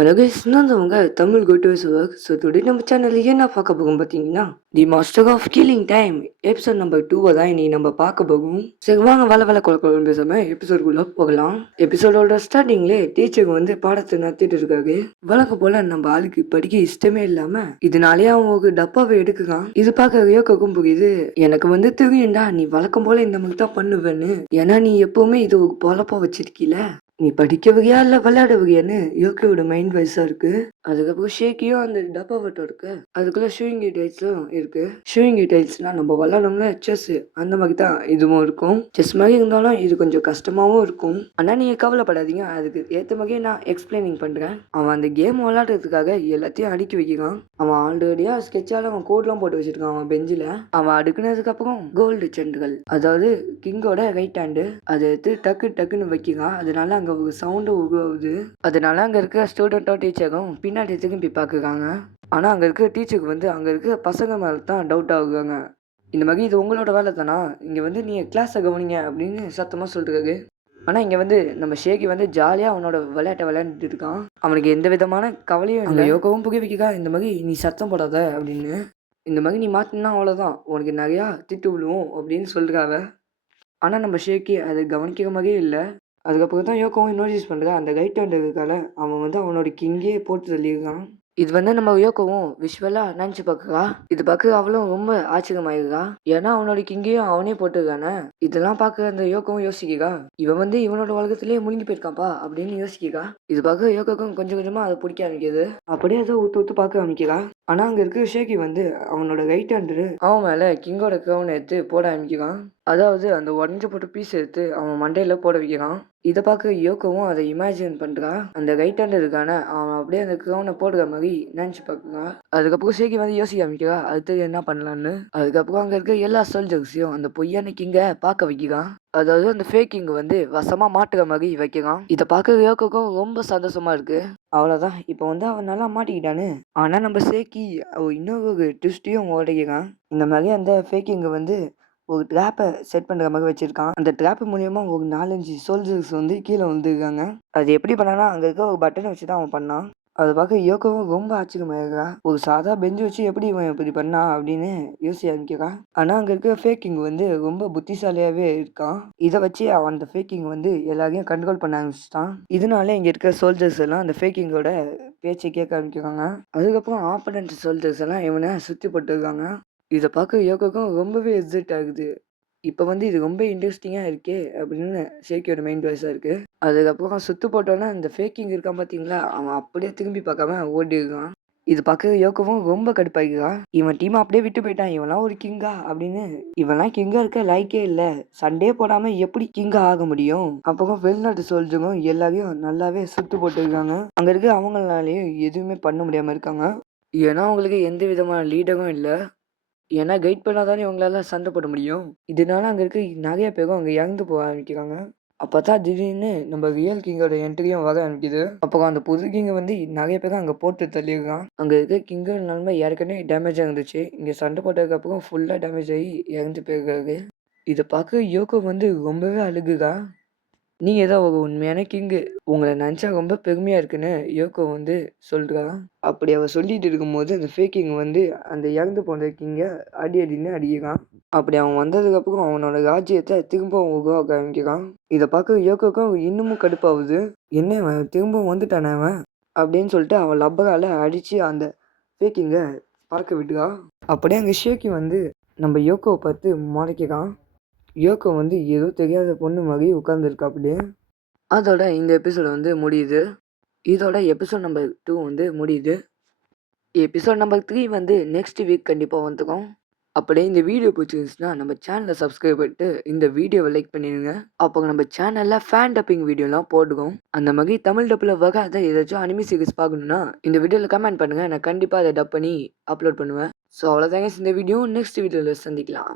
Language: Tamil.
அழகேஷ்ணந்தவங்க Tamil go to work. So today நம்ம சேனல்ல என்ன பார்க்க போகும் பார்த்தீங்கன்னா, the master of killing time episode number 2 தான் இன்னைக்கு நம்ம பார்க்க போகும். சரி வாங்க வேலை குழப்பம் பேசாம எபிசோடுக்குள்ள போகலாம். எபிசோடோட ஸ்டார்டிங்ல டீச்சர் வந்து பாடத்தை நடத்திட்டு இருக்காரு. வழக்கம் போல நம்ம ஆளுக்கு படிக்க இஷ்டமே இல்லாம இதனாலே அவன் ஒரு டப்பாவை எடுக்கிறான். இது பார்க்க யோகாக்கும் புரியுது. எனக்கு வந்து தெரியும்டா நீ வழக்கம் போல இந்த மாதிரி தான் பண்ணுவேன்னு. ஏன்னா நீ எப்பவுமே இது ஒரு பொழப்பா வச்சிருக்கீல. நீ படிக்கவறியா இல்ல விளையாடுவறியான்னு யோகியோட மைண்ட் வைஸா இருக்கு. அதுக்கப்புறம் ஷேக்கியும் அந்த டப்பா வட்டம் இருக்கு. அதுக்குள்ள ஷூயிங் டீடைல்ஸும் இருக்கு. ஷூயிங் டீடைல்ஸ்னா நம்ம விளையாடணும்ல செஸ், அந்த மாதிரி தான் இதுவும் இருக்கும். செஸ் மாதிரி இருந்தாலும் இது கொஞ்சம் கஷ்டமாவும் இருக்கும். ஆனா நீங்க கவலைப்படாதீங்க, அதுக்கு ஏத்த மாதிரியே நான் எக்ஸ்பிளைனிங் பண்றேன். அவன் அந்த கேம் விளையாடுறதுக்காக எல்லாத்தையும் அடுக்கி வைக்கிறான். அவன் ஆல்ரெடியா ஸ்கெட்சால அவன் கோட்லாம் போட்டு வச்சிருக்கான் அவன் பெஞ்சில. அவன் அடுக்குனதுக்கு அப்புறம் கோல்டு செண்டுகள், அதாவது கிங்கோட ரைட் ஹேண்டு, அதை எடுத்து டக்குன்னு வைக்கிறான். அதனால அங்க ஒரு சவுண்டு உருவாகுது. அதனால அங்க இருக்க ஸ்டூடெண்ட்டும் டீச்சரும் பின்னாடி திரும்பி பார்க்குறாங்க. ஆனா அங்க இருக்க டீச்சருக்கு வந்து அங்க இருக்க பசங்க மேல தான் டவுட் ஆகுறாங்க. இந்த மாதிரி இது உங்களோட வேலை தானா, இங்க வந்து நீங்க கிளாஸை கவனிங்க அப்படின்னு சத்தமா சொல்றாரு. ஆனா இங்க வந்து நம்ம ஷேகி வந்து ஜாலியா அவனோட விளையாட்டை விளையாண்டுட்டு இருக்கான். அவனுக்கு எந்த விதமான கவலையும் இல்லை. யோகாவும் புகை வைக்கா இந்த மாதிரி நீ சத்தம் போடாத அப்படின்னு. இந்த மாதிரி நீ மாத்தினா அவ்வளவுதான், உனக்கு நிறையா திட்டு விழுவும் அப்படின்னு சொல்றாவ. ஆனா நம்ம ஷேக்கி அதை கவனிக்கிற மாதிரியே இல்லை. அதுக்கப்புறம் தான் யோகாவும் நோட்டீஸ் பண்ணுறான், அந்த ரைட் ஹேண்ட் இருக்கால அவன் வந்து அவனோட கிங்கே போட்டு தள்ளியிருக்கான். இது வந்து நம்ம யோகாவும் விஷுவலா நினச்சி பார்க்குறா. இது பார்க்க அவளும் ரொம்ப ஆச்சரியமாயிருக்கா. ஏன்னா அவனோட கிங்கேயும் அவனே போட்டுருக்கானே. இதெல்லாம் பார்க்க அந்த யோகாவும் யோசிக்கிறா, இவன் வந்து இவனோட உலகத்திலேயே முழுங்கி போயிருக்கான்ப்பா அப்படின்னு யோசிக்கிறா. இது பார்க்க யோகாக்கும் கொஞ்சம் கொஞ்சமா அதை பிடிக்க ஆரம்பிக்குது. அப்படியே அதை ஊத்து பார்க்க ஆரம்பிக்கிறா. ஆனா அங்க இருக்க ஷேக்கி வந்து அவனோட ரைட் ஹேண்டு அவன் மேல கிங்கோட கிரவுன் எடுத்து போட ஆரம்பிக்கிறான். அதாவது அந்த உடஞ்ச போட்ட பீஸ் எடுத்து அவன் மண்டையில போட வைக்கிறான். இதை பார்க்க யோகவும் அதை இமேஜின் பண்றா. அந்த ரைட் ஹேண்ட் இருக்கான அவன் அப்படியே அந்த கிரவுனை போடுற மாதிரி நினைச்சு பார்க்குறான். அதுக்கப்புறம் ஷேக்கி வந்து யோசிக்க ஆரம்பிக்கிறா அடுத்து என்ன பண்ணலான்னு. அதுக்கப்புறம் அங்க இருக்க எல்லா சோல்ஜர்ஸையும் அந்த பொய்யான கிங்க பார்க்க வைக்கிறான். அதாவது அந்த ஃபேக்கிங் வந்து வசமா மாட்டுற மாதிரி வைக்கிறான். இதை பார்க்க யோகக்கும் ரொம்ப சந்தோஷமா இருக்கு. அவ்வளோதான், இப்போ வந்து அவன் நல்லா மாட்டிக்கிட்டான்னு. ஆனால் நம்ம சேக்கி இன்னொரு ட்விஸ்டையும் உடைக்கிறான். இந்த மாதிரி அந்த ஃபேக்கிங்கை வந்து ஒரு ட்ராப்பை செட் பண்ணுற மாதிரி வச்சுருக்கான். அந்த ட்ராப்பு மூலியமா ஒரு 4-5 சோல்ஜர்ஸ் வந்து கீழே வந்துருக்காங்க. அது எப்படி பண்ணானா அங்கே இருக்க ஒரு பட்டனை வச்சு தான் அவன் பண்ணான். அதை பார்க்க யோகவும் ரொம்ப ஆச்சரியமாயிருக்கா. ஒரு சாதா பெஞ்சு வச்சு எப்படி இவன் இப்படி பண்ணா அப்படின்னு யோசிக்க ஆரம்பிக்கிறா. ஆனால் அங்கே இருக்க ஃபேக்கிங் வந்து ரொம்ப புத்திசாலியாகவே இருக்கான். இதை வச்சு அவன் அந்த ஃபேக்கிங் வந்து எல்லாரையும் கண்ட்ரோல் பண்ண ஆரம்பிச்சிட்டான். இதனால இங்கே இருக்க சோல்ஜர்ஸ் எல்லாம் அந்த ஃபேக்கிங்கோட பேச்சை கேட்க ஆரம்பிக்கிறாங்க. அதுக்கப்புறம் ஆப்பனண்ட் சோல்ஜர்ஸ் எல்லாம் இவனை சுற்றி போட்டுருக்காங்க. இதை பார்க்க யோகாக்கும் ரொம்பவே எக்ஸைட் ஆகுது. இப்போ வந்து இது ரொம்ப இன்ட்ரெஸ்டிங்காக இருக்கே அப்படின்னு ஷேக்கியோட மைண்ட் வாய்ஸாக இருக்கு. அதுக்கப்புறம் சுத்து போட்டோன்னா அந்த ஃபேக்கிங் இருக்கான் பார்த்தீங்களா, அவன் அப்படியே திரும்பி பார்க்காம ஓடிடுறான். இது பார்க்க யோகவும் ரொம்ப கடுப்பாகிறான். இவன் டீம் அப்படியே விட்டு போயிட்டான், இவன்லாம் ஒரு கிங்கா அப்படின்னு. இவன்லாம் கிங்கா இருக்க லைக்கே இல்லை, சண்டே போடாம எப்படி கிங்கா ஆக முடியும். அப்புறம் வெளிநாட்டு சோல்ஜரும் எல்லாரையும் நல்லாவே சுத்து போட்டுருக்காங்க. அங்க இருக்க அவங்களாலேயும் எதுவுமே பண்ண முடியாம இருக்காங்க. ஏன்னா அவங்களுக்கு எந்த விதமான லீடரும் இல்லை. ஏன்னா கைட் பண்ணாதானே இவங்களால சண்டை போட முடியும். இதனால அங்கே இருக்க நிறைய பேரும் அங்கே இறந்து போக ஆரம்பிக்கிறாங்க. அப்போ தான் திடீர்னு நம்ம ரியல் கிங்கோட என்ட்ரியும் வர ஆரம்பிக்குது. அப்போ அந்த புது கிங்கை வந்து நிறைய பேரும் அங்கே போட்டு தள்ளிடுறான். அங்கே இருக்க கிங்கு நிலமை ஏற்கனவே டேமேஜாக இருந்துச்சு. இங்கே சண்டை போட்டதுக்கப்புறம் ஃபுல்லாக டேமேஜ் ஆகி இறந்து போயிருக்காரு. இதை பார்க்க யோகோ வந்து ரொம்பவே அழுகுதா. நீங்க ஏதோ ஒரு உண்மையான கிங்கு, உங்களை நினச்சா ரொம்ப பெருமையா இருக்குன்னு யோகோ வந்து சொல்றா. அப்படி அவ சொல்லிட்டு இருக்கும்போது அந்த ஃபேக்கிங் வந்து அந்த இறந்து போன கிங்க அடின்னு அடிக்கிறான். அப்படி அவன் வந்ததுக்கப்புறம் அவனோட ராஜ்யத்தை திரும்பவும் உருவாக்க ஆரம்பிக்கிறான். இதை பார்க்க யோகோக்கும் இன்னமும் கடுப்பாகுது. என்ன அவன் திரும்பவும் வந்துட்டானே அவன் அப்படின்னு சொல்லிட்டு அவன் லப்பரால அடிச்சு அந்த ஃபேக்கிங்கை பறக்க விட்டுறான். அப்படியே அங்கே ஷேக்கி வந்து நம்ம யோகோவை பார்த்து முறைக்கிறான். யோகோ வந்து ஏதோ தெரியாத பொண்ணு மாதிரி உட்காந்துருக்காப்புலே. அதோட இந்த எபிசோட் வந்து முடியுது. இதோட எபிசோட் நம்பர் 2 வந்து முடியுது. எபிசோட் நம்பர் 3 வந்து நெக்ஸ்ட் வீக் கண்டிப்பாக வந்துடும். அப்படியே இந்த வீடியோ பிடிச்சிருந்துச்சுன்னா நம்ம சேனலை சப்ஸ்கிரைப் பண்ணிட்டு இந்த வீடியோவை லைக் பண்ணிடுங்க. அப்போ நம்ம சேனலில் ஃபேன் டப்பிங் வீடியோலாம் போடுவோம். அந்த மாதிரி தமிழ் டப்பில் வராத ஏதாச்சும் அனிமி சீரிஸ் பார்க்கணுன்னா இந்த வீடியோவில் கமெண்ட் பண்ணுங்கள், நான் கண்டிப்பாக அதை டப் பண்ணி அப்லோட் பண்ணுவேன். ஸோ அவ்வளோதாங்க இந்த வீடியோ. நெக்ஸ்ட் வீடியோவில் சந்திக்கலாம்.